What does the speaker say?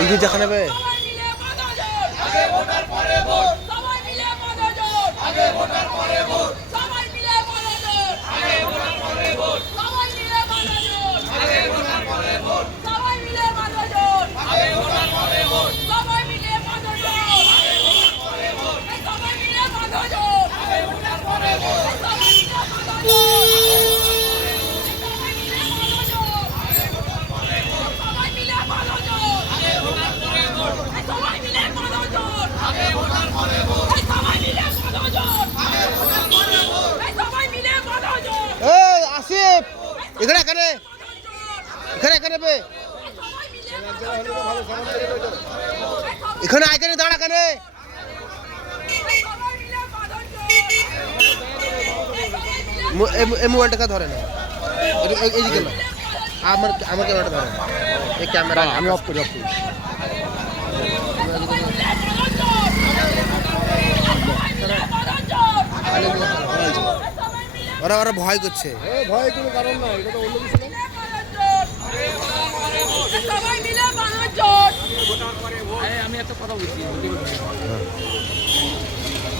এই যে যেখানে বে আগে ভোটার পরে ভোট সবাই মিলে মনোযোগ আগে ভোটার পরে ভোট সবাই মিলে মনোযোগ আগে ভোটার পরে ভোট সবাই মিলে মনোযোগ আগে ভোটার পরে ভোট সবাই মিলে মনোযোগ আগে ভোটার পরে ভোট সবাই মিলে মনোযোগ আগে ভোটার পরে ভোট সবাই মিলে মনোযোগ আগে ভোটার পরে ভোট সবাই মিলে মনোযোগ আগে ভোটার পরে ভোট সবাই মিলে মনোযোগ আগে ভোটার পরে ভোট সবাই মিলে মনোযোগ আগে ভোটার পরে ভোট সবাই মিলে মনোযোগ এই আসিফ এখানে এখানে এখানে এখানে বে এখানে এখানে দাঁড়া এখানে এই মোবাইলটাকে ধরে না এইদিকে না আমার আমার ক্যামেরাটা ধরে না এই ক্যামেরা আমি অফ করি ওরা ওরা ভয় করছে ভয় কোনো কারণ নাই, এটা তো অন্য কিছু না। সবাই মিলে মনোযোগ আমি একটা কথা বলছি